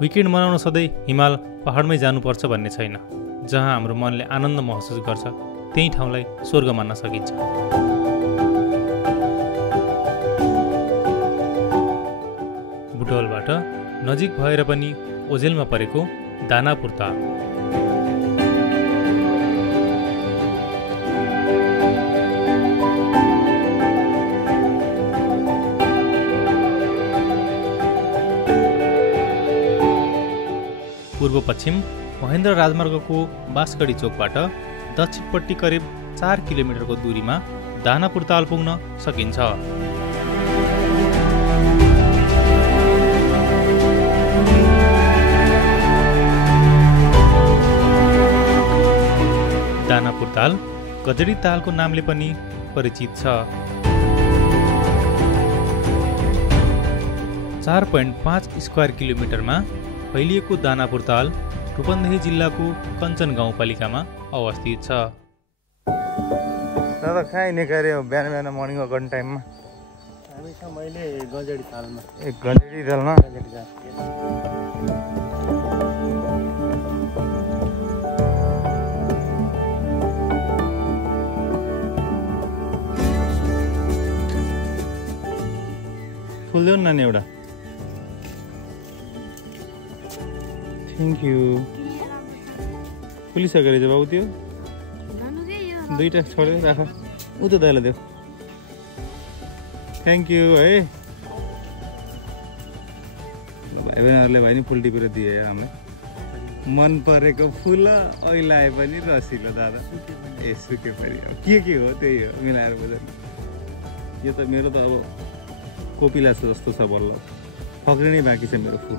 Weekend मनाउन सधैँ हिमाल पहाडमै जानुपर्छ भन्ने छैन। जहाँ हाम्रो मनले आनन्द महसुस गर्छ त्यही ठाउँलाई स्वर्ग मान्न सकिन्छ। बुटवलबाट नजिक भएर पनि ओझेलमा परेको दानापुर ताल। पूर्व पश्चिम महेन्द्र राजमार्गको बाँसगढी चोकबाट दक्षिणपट्टि करिब 4 किलोमिटरको दूरीमा दानापुर ताल पुग्न सकिन्छ। दानापुर ताल गजडी तालको नामले पनि परिचित छ। 4.5 स्क्वायर किलोमिटरमा फैलिएको दानापुर ताल रूपन्देही जिल्लाको कञ्चन गाउँपालिकामा अवस्थित छ। दादा कहाँ निकाल्यो बिहान बिहान मर्निङ वाक गर्ने टाइममा? हामी छ मैले गजडी तालमा। ए गजडी तालमा? गजडी ताल। फुल देऊ न एउटा। Thank you. फुलिसकेको रहेछ बाबु त्यो? दुईवटा छोडेर राख। ऊ त दाइलाई देऊ। थ्याङ्क यू है। भाइ बहिनीहरूले भाइ नि फुल टिपेर दिए हामीलाई। मन परेको फुल अहिले आए पनि रसिलो दादा। ए सुके पनि के हो त्यही हो मिलाएर बुझ्नु। यो त मेरो त अब कोपिला जस्तो छ बल्ल। फक्रिनै बाँकी छ मेरो फुल।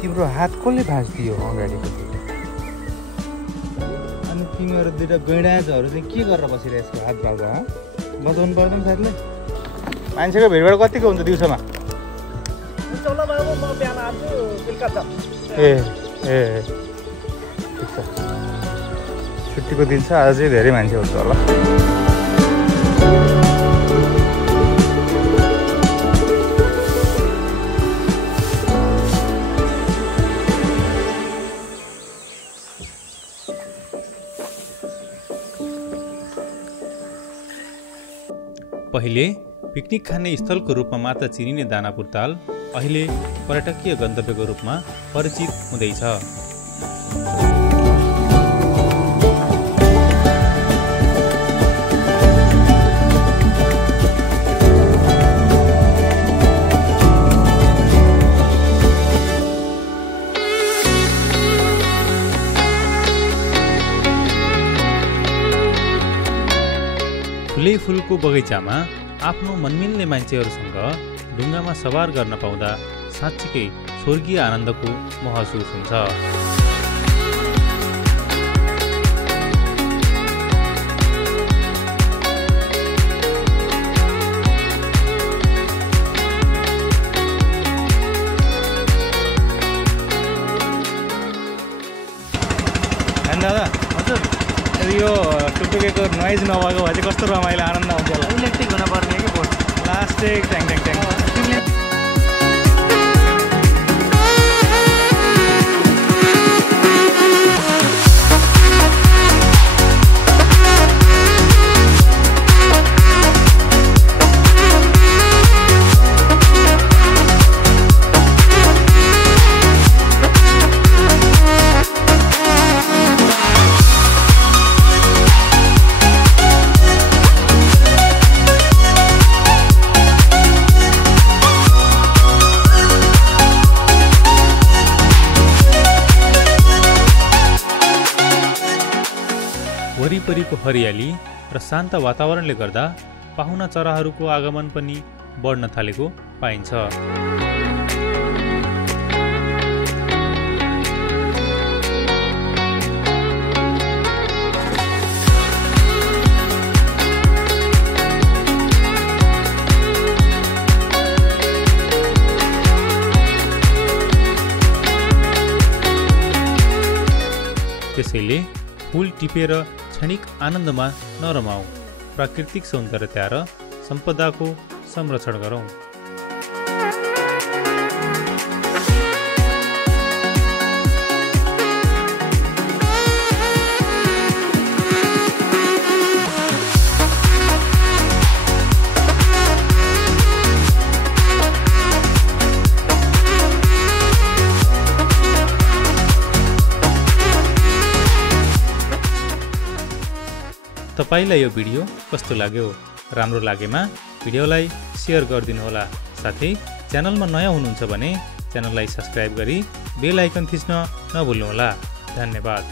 तिम्रो हात कसले भाँचिदियो अगाडिको? अनि तिमीहरू दुइटा गैँडाजहरू चाहिँ के गरेर बसिरहेको हात भाँच्दा? बचाउनु पर्दैन साथीले। मान्छेको भिडभाड कतिको हुन्छ दिउँसोमा? ए ए ठिक छ। छुट्टीको दिन छ आज चाहिँ धेरै मान्छे हुन्छ होला। पहिले पिकनिक खाने स्थलको रूपमा मात्र चिनिने दानापुर ताल अहिले पर्यटकीय गन्तव्यको रूपमा परिचित हुँदैछ। फुलै फुलको बगैँचामा आफ्नो मनमिल्ने मान्छेहरूसँग ढुङ्गामा सवार गर्न पाउँदा साँच्चीकै स्वर्गीय आनन्दको महसुस हुन्छ। दादा हजुर यो टुकटुकेको नोइज नभएको भए चाहिँ कस्तो रमाइलो आनन्द आउँछ होला। इलेक्ट्रिक हुनुपर्ने कि बोर्ड प्लास्टिक ट्याङ ट्याङ ट्याङ। वरिपरिको हरियाली र शान्त वातावरणले गर्दा पाहुना चराहरूको आगमन पनि बढ्न थालेको पाइन्छ। त्यसैले फुल टिपेर क्षणिक आनन्दमा नरमाऊ, प्राकृतिक सौन्दर्यता र सम्पदाको संरक्षण गरौँ। तपाईलाई यो भिडियो कस्तो लाग्यो? राम्रो लागेमा भिडियोलाई शेयर गरिदिनु होला। साथै च्यानलमा नयाँ हुनुहुन्छ भने च्यानललाई सब्स्क्राइब गरी बेल आइकन थिच्न नभुल्नुहोला। धन्यवाद।